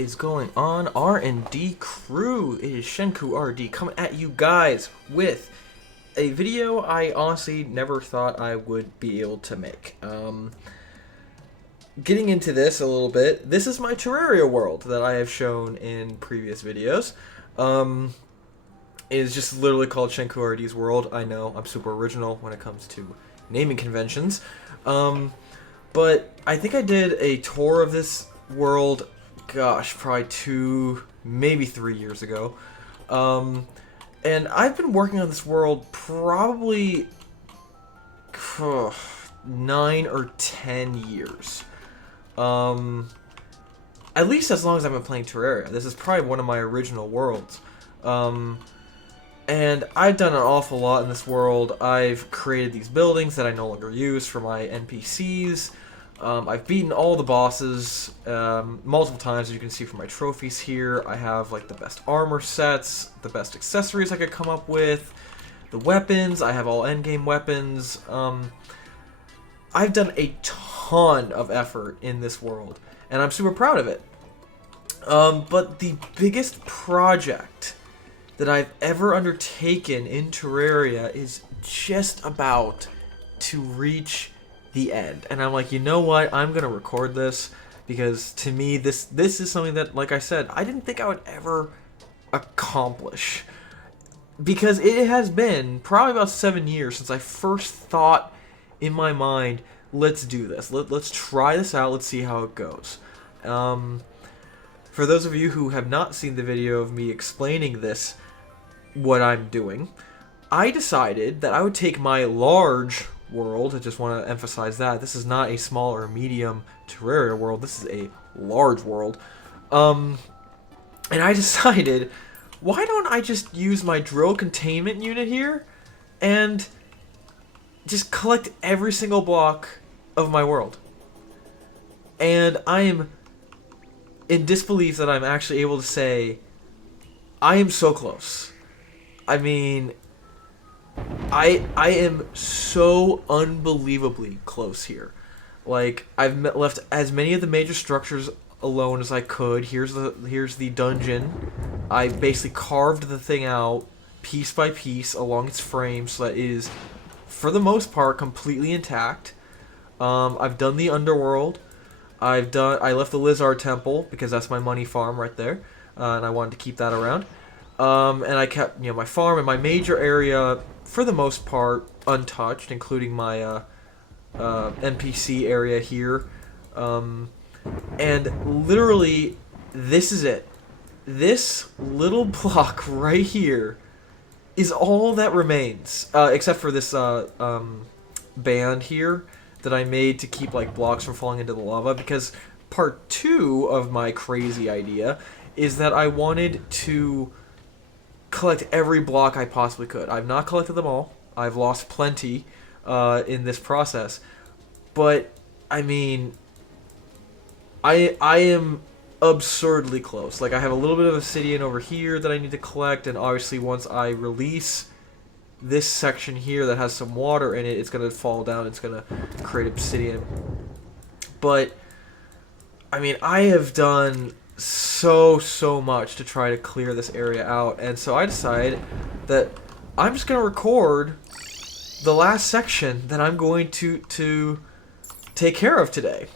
is going on, R&D Crew? It is Shenku RD coming at you guys with a video I honestly never thought I would be able to make. Getting into this a little bit, this is my Terraria world that I have shown in previous videos. It is just literally called Shenku RD's world. I know, I'm super original when it comes to naming conventions. But I think I did a tour of this world, gosh, probably 2, maybe 3 years ago. And I've been working on this world probably 9 or 10 years. At least as long as I've been playing Terraria. This is probably one of my original worlds. And I've done an awful lot in this world. I've created these buildings that I no longer use for my NPCs. I've beaten all the bosses multiple times, as you can see from my trophies here. I have like the best armor sets, the best accessories I could come up with, the weapons. I have all endgame weapons. I've done a ton of effort in this world, and I'm super proud of it. But the biggest project that I've ever undertaken in Terraria is just about to reach the end. And I'm like, you know what? I'm going to record this because to me, this is something that, like I said, I didn't think I would ever accomplish. Because it has been probably about 7 years since I first thought in my mind, let's do this. Let's try this out. Let's see how it goes. For those of you who have not seen the video of me explaining this, what I'm doing, I decided that I would take my large world. I just want to emphasize that this is not a small or medium Terraria world. This is a large world. And I decided, why don't I just use my drill containment unit here and just collect every single block of my world. And I am in disbelief that I'm actually able to say I am so close. I mean, I am so unbelievably close here. Like, I've left as many of the major structures alone as I could. Here's the dungeon. I basically carved the thing out piece by piece along its frame so that it is, for the most part, completely intact. I've done the underworld. I left the Lizard Temple because that's my money farm right there, and I wanted to keep that around. And I kept, my farm and my major area, for the most part, untouched, including my NPC area here. And literally, this is it. This little block right here is all that remains, except for this band here that I made to keep like blocks from falling into the lava, because part 2 of my crazy idea is that I wanted to collect every block I possibly could. I've not collected them all. I've lost plenty in this process. But, I mean, I am absurdly close. Like, I have a little bit of obsidian over here that I need to collect, and obviously once I release this section here that has some water in it, it's going to fall down, it's going to create obsidian. But, I mean, I have done so much to try to clear this area out, and so I decided that I'm just gonna record the last section that I'm going to take care of today.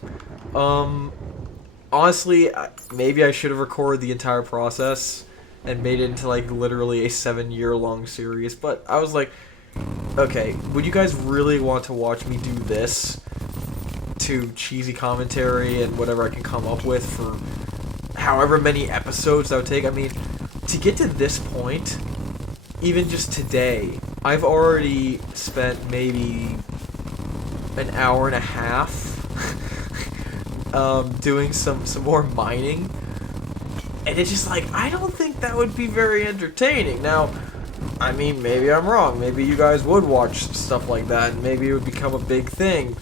Honestly, maybe I should have recorded the entire process and made it into like literally a 7-year-long series, but I was like, okay, would you guys really want to watch me do this to cheesy commentary and whatever I can come up with for however many episodes that would take? I mean, to get to this point, even just today, I've already spent maybe an hour and a half doing some more mining, and it's just like, I don't think that would be very entertaining. Now, I mean, maybe I'm wrong. Maybe you guys would watch stuff like that, and maybe it would become a big thing.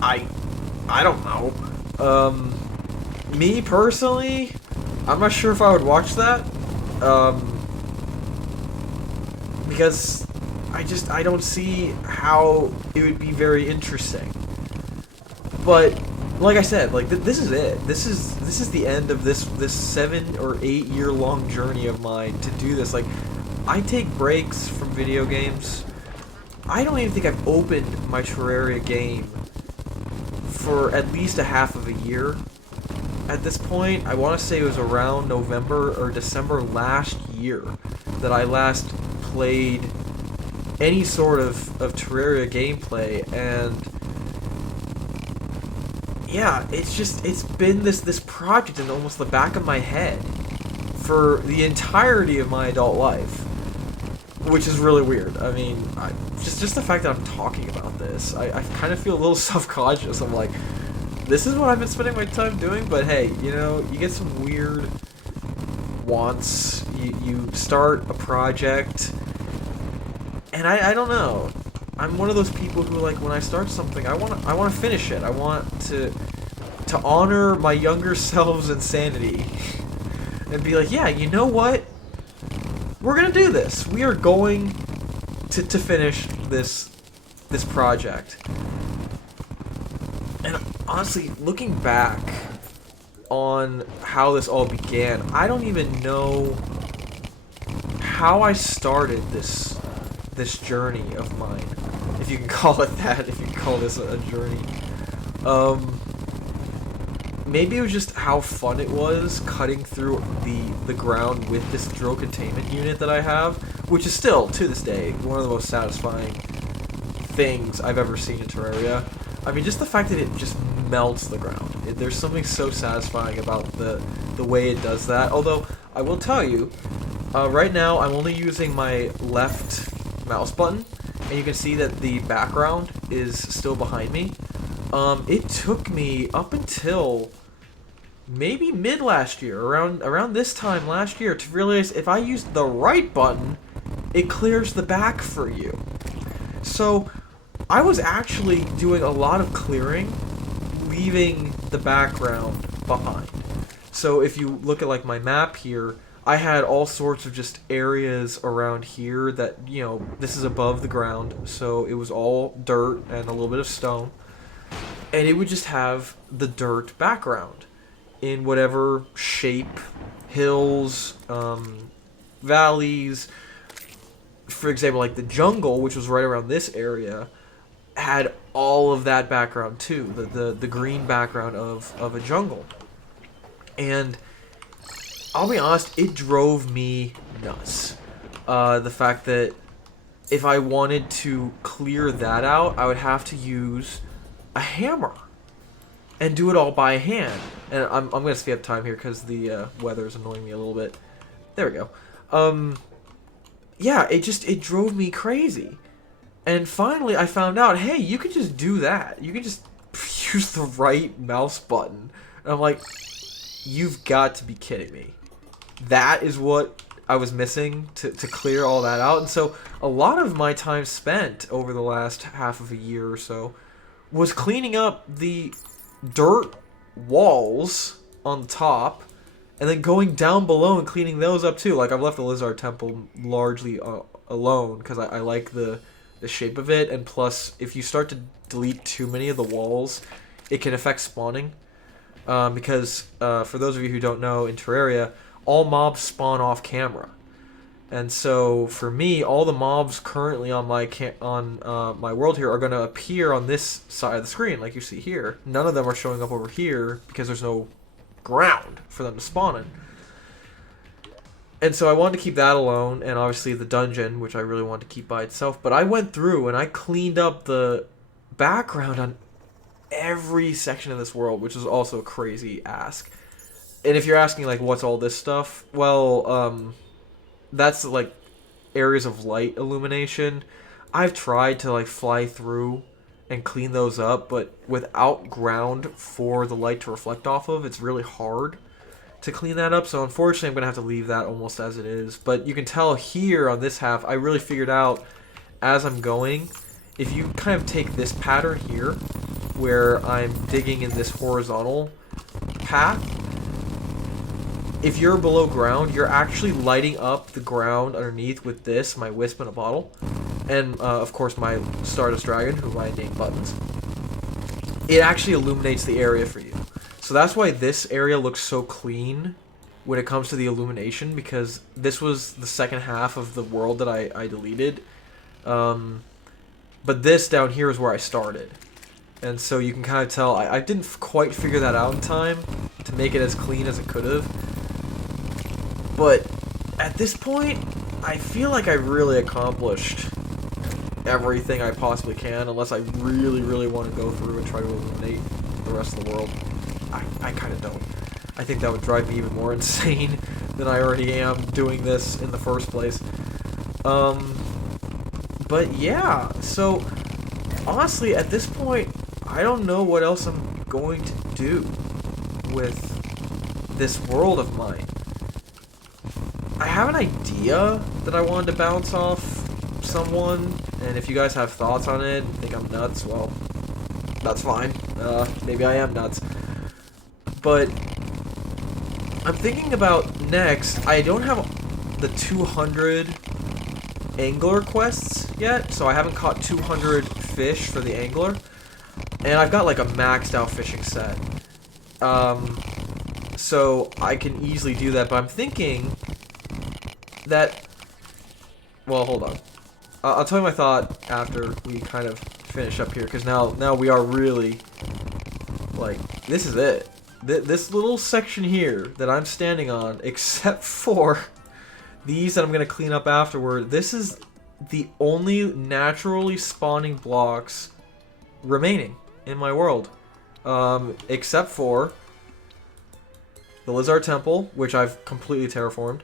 I don't know. Me personally, I'm not sure if I would watch that, because I don't see how it would be very interesting. But like I said, like this is it. This is the end of this 7 or 8 year long journey of mine to do this. Like, I take breaks from video games. I don't even think I've opened my Terraria game for at least a half of a year. At this point, I want to say it was around November or December last year that I last played any sort of Terraria gameplay, and yeah, it's been this project in almost the back of my head for the entirety of my adult life, which is really weird. I mean, just the fact that I'm talking about this, I kind of feel a little self-conscious. I'm like, this is what I've been spending my time doing, but hey, you know, you get some weird wants. You start a project, and I don't know. I'm one of those people who, like, when I start something, I want to finish it. I want to honor my younger self's insanity and be like, yeah, you know what? We're gonna do this. We are going to finish this project. And honestly, looking back on how this all began, I don't even know how I started this journey of mine, if you can call it that, if you can call this a journey. Maybe it was just how fun it was cutting through the ground with this drill containment unit that I have, which is still, to this day, one of the most satisfying things I've ever seen in Terraria. I mean, just the fact that it just melts the ground. There's something so satisfying about the way it does that. Although, I will tell you, right now I'm only using my left mouse button, and you can see that the background is still behind me. It took me up until maybe mid last year, around this time last year, to realize if I use the right button, it clears the back for you. So I was actually doing a lot of clearing, leaving the background behind. So if you look at like my map here, I had all sorts of just areas around here that, you know, this is above the ground, so it was all dirt and a little bit of stone. And it would just have the dirt background in whatever shape, hills, valleys. For example, like the jungle, which was right around this area, had all of that background too, the green background of a jungle. And I'll be honest, it drove me nuts. The fact that if I wanted to clear that out, I would have to use a hammer and do it all by hand. And I'm going to speed up time here because the weather is annoying me a little bit. There we go. Yeah, it drove me crazy. And finally I found out, hey, you could just do that. You can just use the right mouse button. And I'm like, you've got to be kidding me. That is what I was missing to clear all that out. And so a lot of my time spent over the last half of a year or so was cleaning up the dirt walls on the top and then going down below and cleaning those up too. Like, I've left the Lizard Temple largely alone because I like the shape of it, and plus if you start to delete too many of the walls, it can affect spawning. Because for those of you who don't know, in Terraria, all mobs spawn off camera. And so for me, all the mobs currently on my world here are going to appear on this side of the screen, like you see here. None of them are showing up over here because there's no ground for them to spawn in. And so I wanted to keep that alone, and obviously the dungeon, which I really wanted to keep by itself. But I went through and I cleaned up the background on every section of this world, which is also a crazy ask. And if you're asking, like, what's all this stuff? Well, that's, like, areas of light illumination. I've tried to, like, fly through and clean those up, but without ground for the light to reflect off of, it's really hard to clean that up. So unfortunately, I'm going to have to leave that almost as it is. But you can tell here on this half, I really figured out as I'm going, if you kind of take this pattern here, where I'm digging in this horizontal path, if you're below ground, you're actually lighting up the ground underneath with this, my wisp in a bottle, and of course my Stardust Dragon, who I named Buttons. it actually illuminates the area for you. So that's why this area looks so clean when it comes to the illumination, because this was the second half of the world that I deleted. But this down here is where I started. And so you can kind of tell, I didn't quite figure that out in time to make it as clean as it could have. But at this point, I feel like I really accomplished everything I possibly can, unless I really, really want to go through and try to illuminate the rest of the world. I kind of don't. I think that would drive me even more insane than I already am doing this in the first place. But yeah, so honestly, at this point, I don't know what else I'm going to do with this world of mine. I have an idea that I wanted to bounce off someone, and if you guys have thoughts on it and think I'm nuts, well, that's fine. Maybe I am nuts. But I'm thinking about next, I don't have the 200 angler quests yet, so I haven't caught 200 fish for the angler. And I've got like a maxed out fishing set. So I can easily do that, but I'm thinking that, well, hold on. I'll tell you my thought after we kind of finish up here, because now we are really, like, this is it. This little section here that I'm standing on, except for these that I'm going to clean up afterward, this is the only naturally spawning blocks remaining in my world. Except for the Lizard Temple, which I've completely terraformed.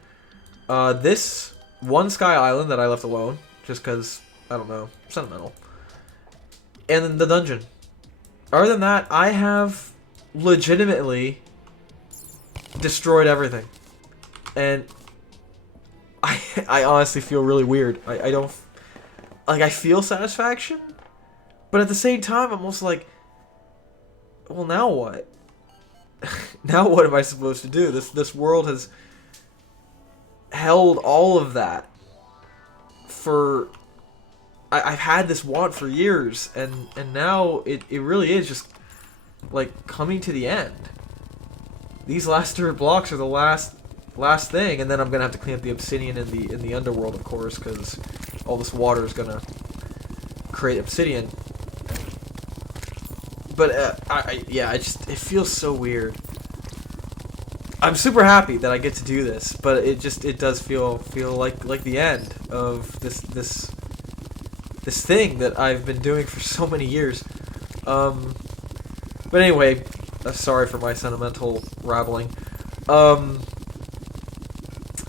This one Sky Island that I left alone, just because, I don't know, sentimental. And then the dungeon. Other than that, I have legitimately destroyed everything. And I honestly feel really weird. I don't, like, I feel satisfaction, but at the same time, I'm also like, well, now what? Now what am I supposed to do? This world has held all of that for... I've had this want for years, and now it really is just, like, coming to the end. These last 3 blocks are the last thing, and then I'm gonna have to clean up the obsidian in the underworld, of course, because all this water is gonna create obsidian. But yeah, it feels so weird. I'm super happy that I get to do this, but it does feel like the end of this thing that I've been doing for so many years. But anyway, sorry for my sentimental rattling.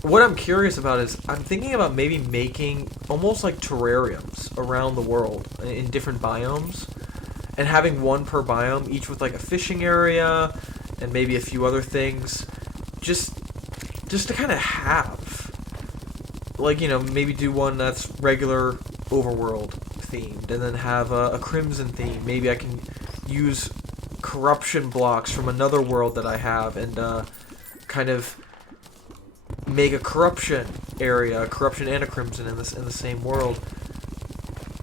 What I'm curious about is, I'm thinking about maybe making almost like terrariums around the world in different biomes, and having one per biome, each with like a fishing area and maybe a few other things, just to kind of have, like, you know, maybe do one that's regular overworld themed, and then have a crimson theme. Maybe I can use corruption blocks from another world that I have, and kind of make a corruption area, a corruption and a crimson in the same world.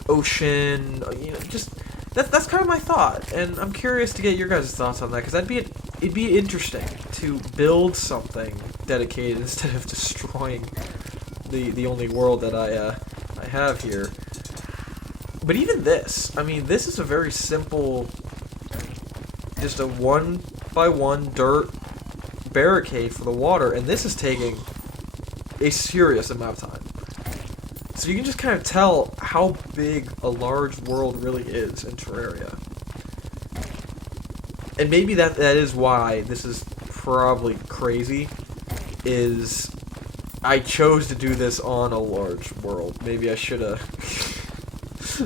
Ocean, you know, just that's kind of my thought, and I'm curious to get your guys' thoughts on that, because it'd be interesting to build something dedicated instead of destroying the only world that I have here. But even this, I mean, this is a very simple, just a 1x1 dirt barricade for the water, and this is taking a serious amount of time. So you can just kind of tell how big a large world really is in Terraria. And maybe that is why this is probably crazy, is I chose to do this on a large world. Maybe I should have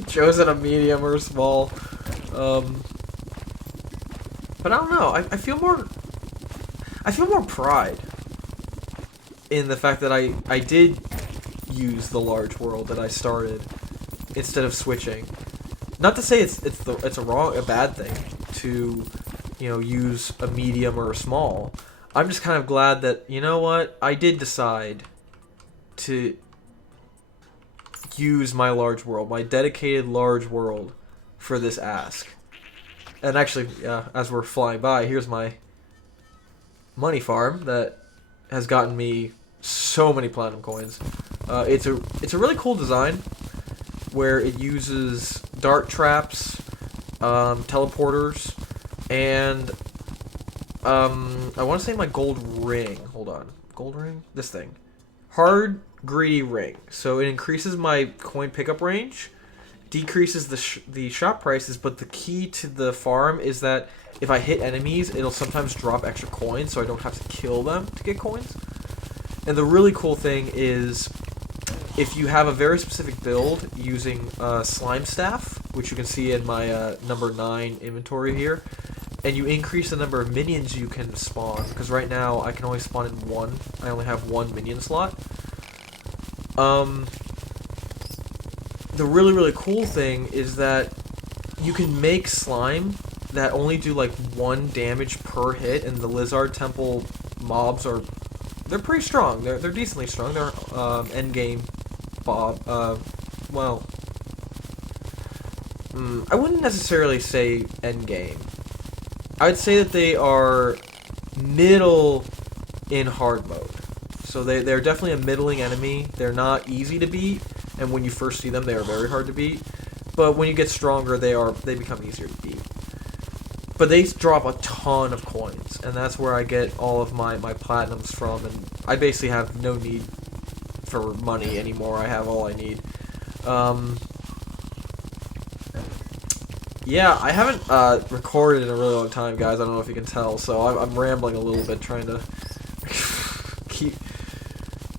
chosen a medium or a small. But I don't know. I feel more pride in the fact that I did use the large world that I started instead of switching. Not to say it's a bad thing to, you know, use a medium or a small. I'm just kind of glad that, you know what, I did decide to use my large world, my dedicated large world, for this ask. And actually, as we're flying by, here's my money farm that has gotten me so many platinum coins. It's a really cool design where it uses dart traps, teleporters, and I want to say my gold ring. Hold on, gold ring. This thing, hard greedy ring. So it increases my coin pickup range, decreases the shop prices, but the key to the farm is that if I hit enemies, it'll sometimes drop extra coins, so I don't have to kill them to get coins. And the really cool thing is, if you have a very specific build using slime staff, which you can see in my number 9 inventory here, and you increase the number of minions you can spawn, because right now I can only spawn in 1. I only have 1 minion slot. The really cool thing is that you can make slime that only do like 1 damage per hit, and the Lizard Temple mobs they're pretty strong. They're decently strong. They're endgame well, I wouldn't necessarily say endgame. I would say that they are middle in hard mode. So they're definitely a middling enemy. They're not easy to beat, and when you first see them, they are very hard to beat. But when you get stronger, they become easier to beat. But they drop a ton of coins, and that's where I get all of my platinums from, and I basically have no need for money anymore. I have all I need. Yeah, I haven't recorded in a really long time, guys. I don't know if you can tell, so I'm rambling a little bit, trying to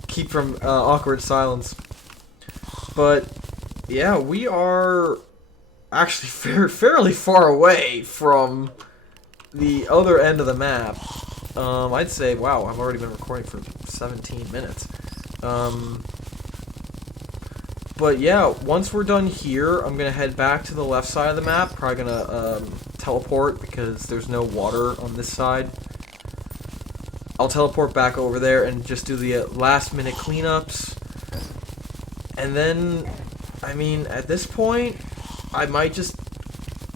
keep from awkward silence. But yeah, we are actually fairly far away from the other end of the map. I'd say, wow, I've already been recording for 17 minutes. But yeah, once we're done here, I'm going to head back to the left side of the map. Probably going to teleport because there's no water on this side. I'll teleport back over there and just do the last minute cleanups. And then, I mean, at this point, I might just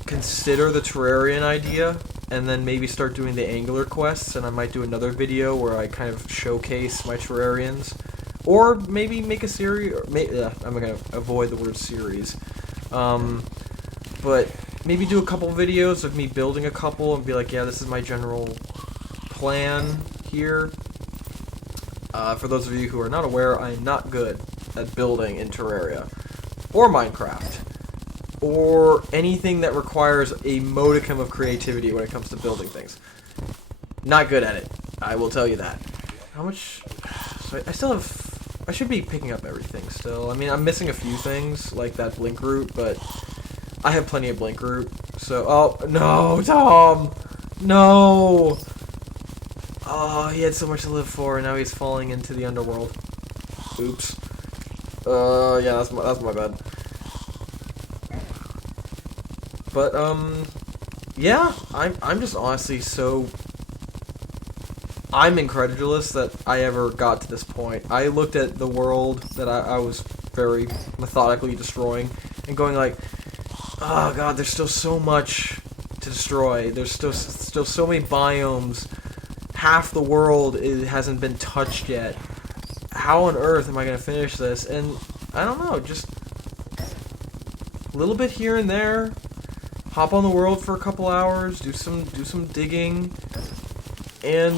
consider the Terrarian idea and then maybe start doing the Angler quests, and I might do another video where I kind of showcase my Terrarians. Or maybe make a series. I'm going to avoid the word series. But maybe do a couple videos of me building a couple and be like, yeah, this is my general plan here. For those of you who are not aware, I am not good at building in Terraria. Or Minecraft. Or anything that requires a modicum of creativity when it comes to building things. Not good at it. I will tell you that. How much... So I still have... I should be picking up everything still. I mean, I'm missing a few things, like that blink root, but I have plenty of blink root. So, oh, no, Tom! No! Oh, he had so much to live for, and now he's falling into the underworld. Oops. Yeah, that's my bad. But, yeah, I'm just honestly so... I'm incredulous that I ever got to this point. I looked at the world that I was very methodically destroying and going like, oh god, there's still so much to destroy. There's still so many biomes. Half the world hasn't been touched yet. How on earth am I going to finish this? And I don't know, just a little bit here and there. Hop on the world for a couple hours, do some digging, and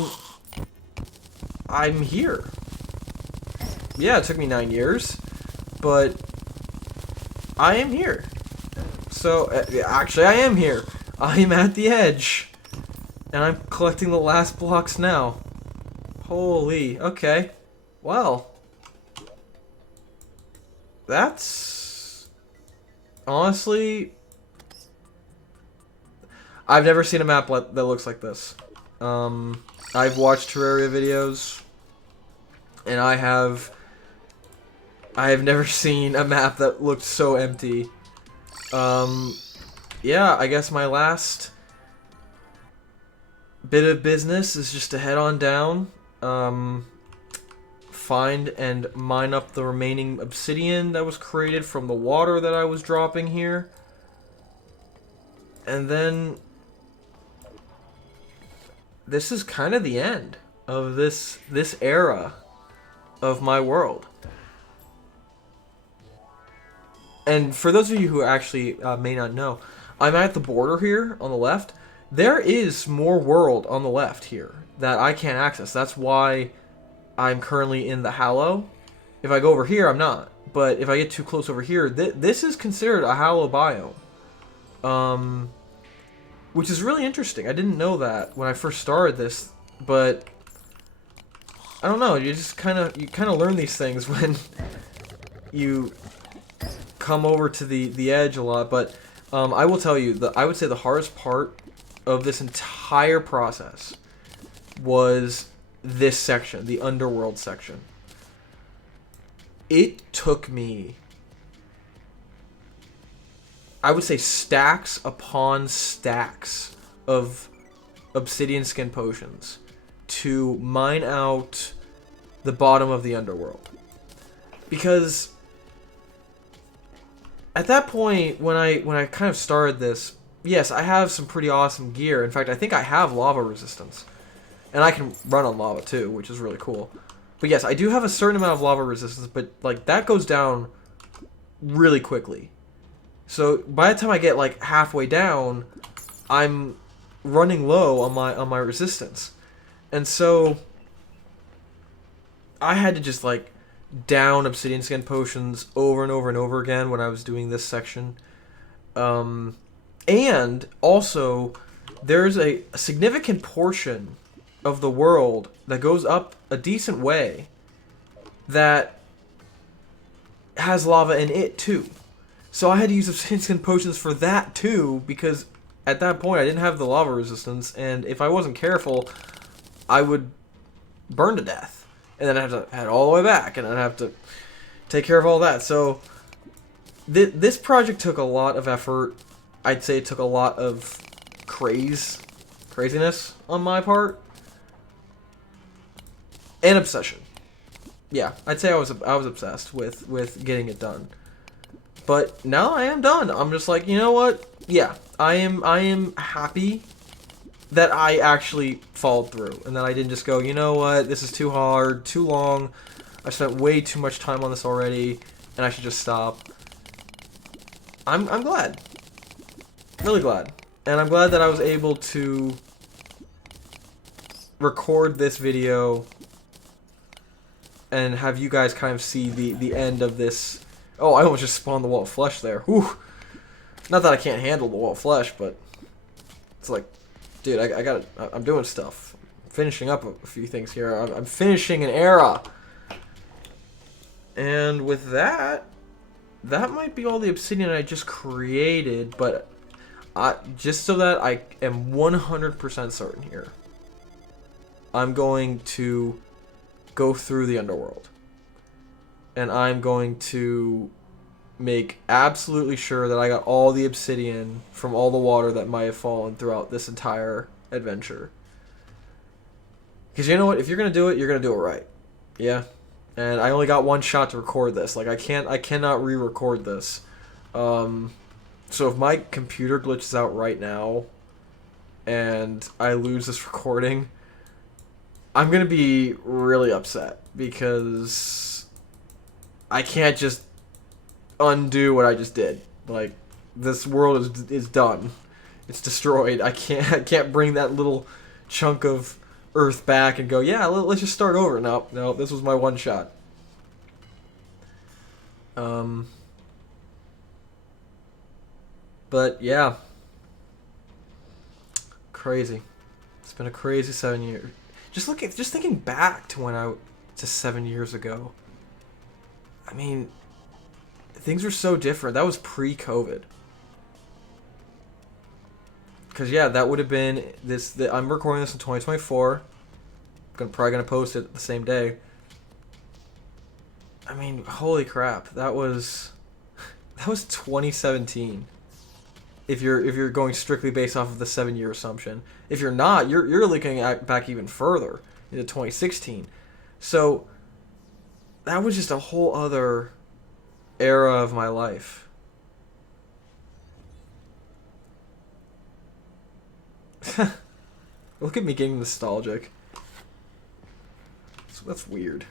I'm here. Yeah, it took me 9 years, but I am here. So, actually, I am here. I am at the edge, and I'm collecting the last blocks now. Holy, okay. Well, that's honestly... I've never seen a map that looks like this. I've watched Terraria videos, and I have never seen a map that looked so empty. Yeah, I guess my last bit of business is just to head on down, find and mine up the remaining obsidian that was created from the water that I was dropping here, and then this is kind of the end of this era of my world. And for those of you who actually may not know, I'm at the border here on the left. There is more world on the left here that I can't access. That's why I'm currently in the Hallow. If I go over here, I'm not. But if I get too close over here, this is considered a Hallow biome. Which is really interesting. I didn't know that when I first started this, but I don't know. You just kind of learn these things when you come over to the edge a lot. But I will tell you that I would say the hardest part of this entire process was this section, the underworld section. It took me, I would say, stacks upon stacks of obsidian skin potions to mine out the bottom of the underworld. Because at that point, when I kind of started this, yes, I have some pretty awesome gear. In fact, I think I have lava resistance. And I can run on lava too, which is really cool. But yes, I do have a certain amount of lava resistance, but like that goes down really quickly. So by the time I get like halfway down, I'm running low on my resistance. And so I had to just like down obsidian skin potions over and over and over again when I was doing this section. And also there's a significant portion of the world that goes up a decent way that has lava in it too. So I had to use obsidian skin potions for that too, because at that point I didn't have the lava resistance, and if I wasn't careful, I would burn to death. And then I'd have to head all the way back, and I'd have to take care of all that. So this project took a lot of effort. I'd say it took a lot of craziness on my part. And obsession. Yeah, I'd say I was obsessed with getting it done. But now I am done. I'm just like, you know what? Yeah, I am happy that I actually followed through and that I didn't just go, you know what? This is too hard, too long. I spent way too much time on this already, and I should just stop. I'm glad. Really glad. And I'm glad that I was able to record this video and have you guys kind of see the end of this. Oh, I almost just spawned the wall of flesh there. Whew. Not that I can't handle the wall of flesh, but it's like, dude, I'm doing stuff. I'm finishing up a few things here. I'm finishing an era. And with that might be all the obsidian I just created, but just so that I am 100% certain here, I'm going to go through the underworld. And I'm going to make absolutely sure that I got all the obsidian from all the water that might have fallen throughout this entire adventure. Because you know what? If you're going to do it, you're going to do it right. Yeah? And I only got one shot to record this. Like, I cannot re-record this. So if my computer glitches out right now and I lose this recording, I'm going to be really upset because I can't just undo what I just did. Like, this world is done. It's destroyed. I can't bring that little chunk of earth back and go, yeah, let's just start over. No, this was my one shot. But yeah, crazy. It's been a crazy 7 years. Just thinking back to to 7 years ago. I mean, things were so different. That was pre-COVID. Because yeah, that would have been I'm recording this in 2024. Probably gonna post it the same day. I mean, holy crap, that was 2017. If you're going strictly based off of the 7-year assumption. If you're not, you're looking back even further into 2016. So that was just a whole other era of my life. Look at me getting nostalgic. That's weird.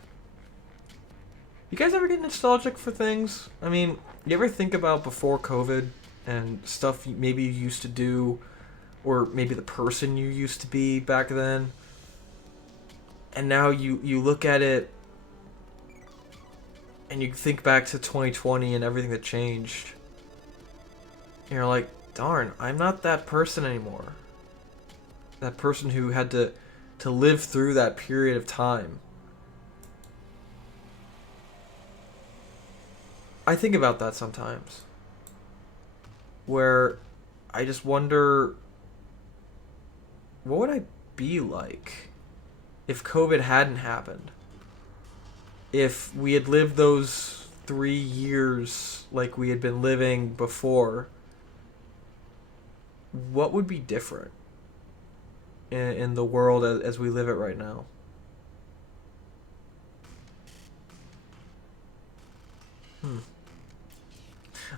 You guys ever get nostalgic for things? I mean, you ever think about before COVID and stuff maybe you used to do, or maybe the person you used to be back then, and now you look at it and you think back to 2020 and everything that changed, and you're like, darn, I'm not that person anymore. That person who had to live through that period of time. I think about that sometimes, where I just wonder, what would I be like if COVID hadn't happened? If we had lived those 3 years like we had been living before, what would be different in the world as we live it right now?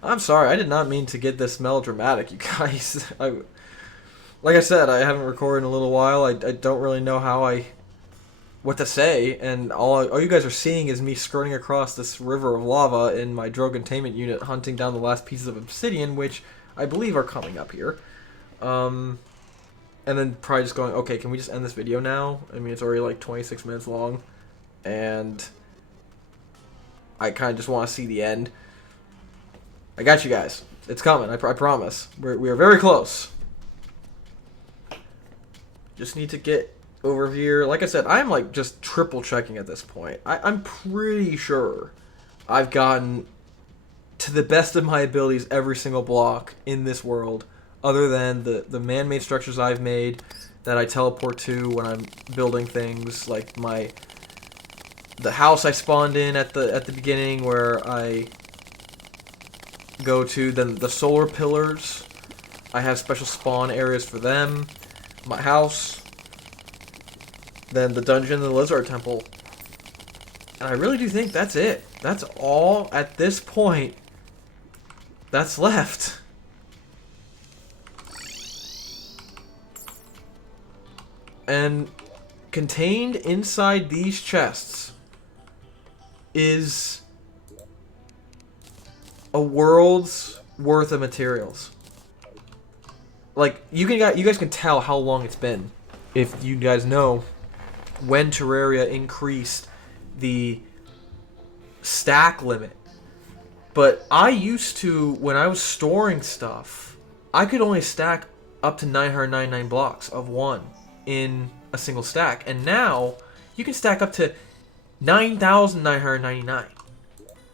I'm sorry, I did not mean to get this melodramatic, you guys. Like I said, I haven't recorded in a little while. I don't really know what to say, and all you guys are seeing is me skirting across this river of lava in my drone containment unit, hunting down the last pieces of obsidian, which I believe are coming up here. And then probably just going, okay, can we just end this video now? I mean, it's already like 26 minutes long, and I kind of just want to see the end. I got you guys. It's coming. I promise. We are very close. Just need to get over here. Like I said, I'm like just triple checking at this point. I'm pretty sure I've gotten to the best of my abilities every single block in this world, other than the man-made structures I've made that I teleport to when I'm building things, like the house I spawned in at the beginning where I go to, then the solar pillars. I have special spawn areas for them. My house. Then the dungeon and the lizard temple. And I really do think that's it. That's all at this point that's left. And contained inside these chests is a world's worth of materials. Like, you guys can tell how long it's been if you guys know when Terraria increased the stack limit. But I used to, when I was storing stuff, I could only stack up to 999 blocks of one in a single stack. And now, you can stack up to 9,999.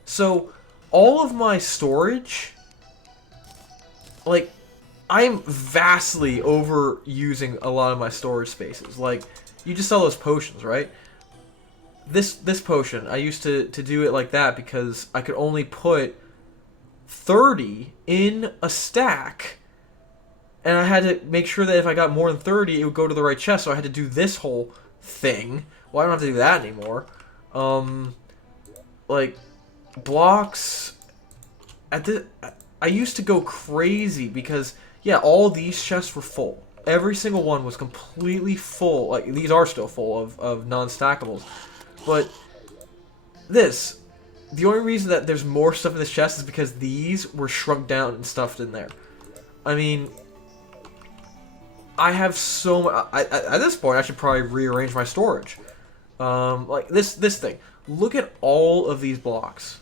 So, all of my storage, like, I'm vastly overusing a lot of my storage spaces. Like, you just saw those potions, right? This potion, I used to do it like that because I could only put 30 in a stack. And I had to make sure that if I got more than 30, it would go to the right chest. So I had to do this whole thing. Well, I don't have to do that anymore. Like, blocks. I used to go crazy because, yeah, all these chests were full. Every single one was completely full. Like, these are still full of non-stackables. But the only reason that there's more stuff in this chest is because these were shrunk down and stuffed in there. I mean, I have so much. At this point, I should probably rearrange my storage. Like, this thing. Look at all of these blocks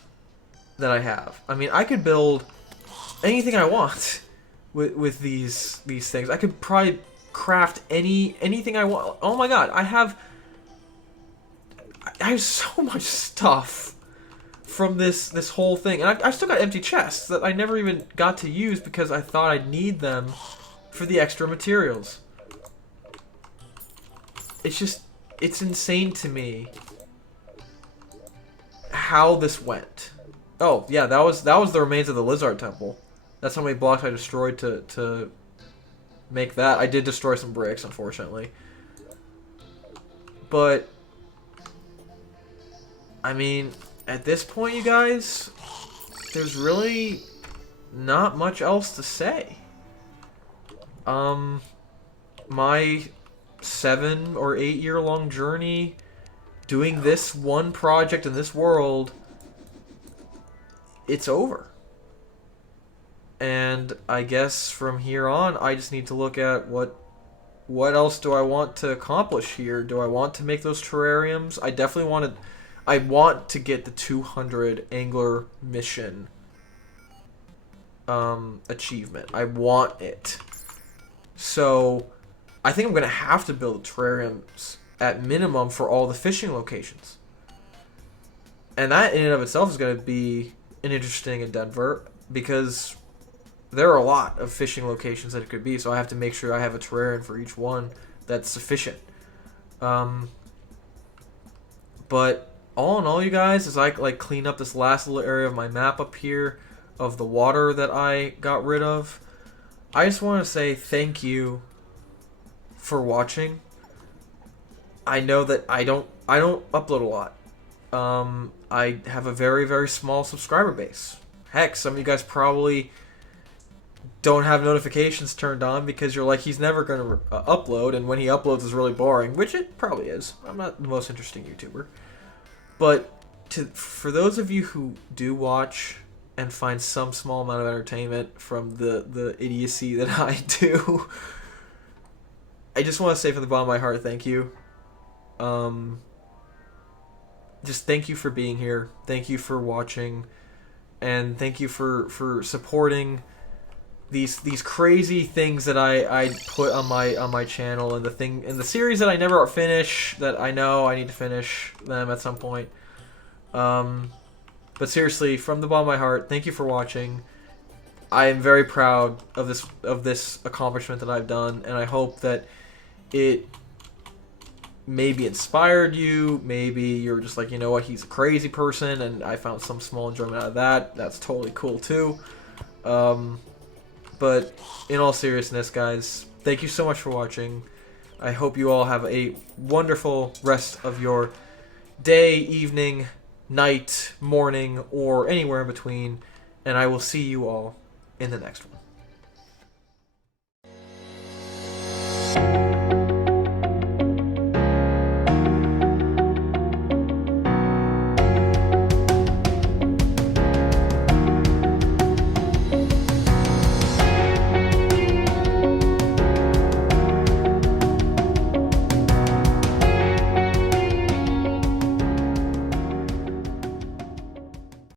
that I have. I mean, I could build anything I want with these things. I could probably craft anything I want. Oh my god, I have so much stuff from this whole thing. And I've still got empty chests that I never even got to use because I thought I'd need them for the extra materials. It's insane to me how this went. Oh, yeah, that was the remains of the lizard temple. That's how many blocks I destroyed to make that. I did destroy some bricks, unfortunately. But, I mean, at this point, you guys, there's really not much else to say. My 7 or 8 year long journey doing this one project in this world, it's over. And I guess from here on, I just need to look at what else do I want to accomplish here. Do I want to make those terrariums? I want to get the 200 angler mission achievement. I want it. So I think I'm going to have to build terrariums at minimum for all the fishing locations. And that in and of itself is going to be an interesting endeavor, because there are a lot of fishing locations that it could be, so I have to make sure I have a terrarium for each one that's sufficient. But all in all, you guys, as I like clean up this last little area of my map up here of the water that I got rid of, I just want to say thank you for watching. I know that I don't upload a lot. I have a very, very small subscriber base. Heck, some of you guys probably don't have notifications turned on because you're like, he's never going to upload, and when he uploads is really boring, which it probably is. I'm not the most interesting YouTuber. But for those of you who do watch and find some small amount of entertainment from the idiocy that I do, I just want to say from the bottom of my heart, thank you. Just thank you for being here. Thank you for watching, and thank you for supporting these crazy things that I put on my channel, and the series that I never finish, that I know I need to finish them at some point. But seriously, from the bottom of my heart, thank you for watching. I am very proud of this accomplishment that I've done, and I hope that it maybe inspired you. Maybe you're just like, you know what, he's a crazy person, and I found some small enjoyment out of that. That's totally cool too. But in all seriousness, guys, thank you so much for watching. I hope you all have a wonderful rest of your day, evening, night, morning, or anywhere in between. And I will see you all in the next one.